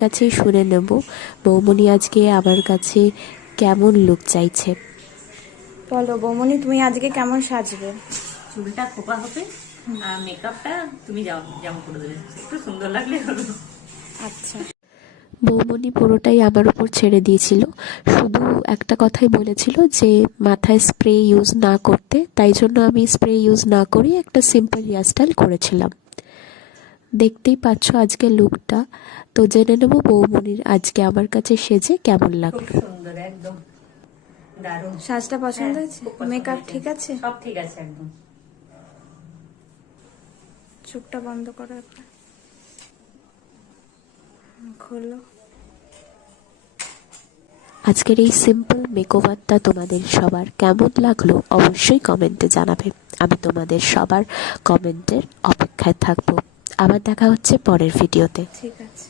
কাছেই শুনে নেব বৌমনি আজকে আমার কাছে কেমন লুক চাইছে। বলো বৌমনি, তুমি আজকে কেমন সাজবে? চুলটা খোপা হবে আর মেকআপটা তুমি যেমন করে দেবে, একটু সুন্দর লাগলে হলো। আচ্ছা, বৌমনি পুরোটাই আমার উপর ছেড়ে দিয়েছিল, শুধু একটা কথাই বলেছিল যে মাথায় স্প্রে ইউজ না করতে, তাই জন্য আমি স্প্রে ইউজ না করে একটা সিম্পল হেয়ারস্টাইল করেছিলাম। দেখতেই পাচ্ছ আজকে লুকটা, তো জেনে নেব বৌমনির আজকে আমার কাছে সেজে কেমন খুব লাগলো। সুন্দর, একদম দারুণ। সাজটা পছন্দ হ্যাঁ, হয়েছে? খুব পছন্দ মেকআপ হয়েছে। ঠিক আছে? সব ঠিক আছে একদম। চোখটা বন্ধ করো একবার, খোলো। আজকের এই সিম্পল মেকওভারটা তোমাদের সবার কেমন লাগলো অবশ্যই কমেন্টে জানাবে। আমি তোমাদের সবার কমেন্টের অপেক্ষায় থাকবো। আবার দেখা হচ্ছে পরের ভিডিওতে। ঠিক আছে।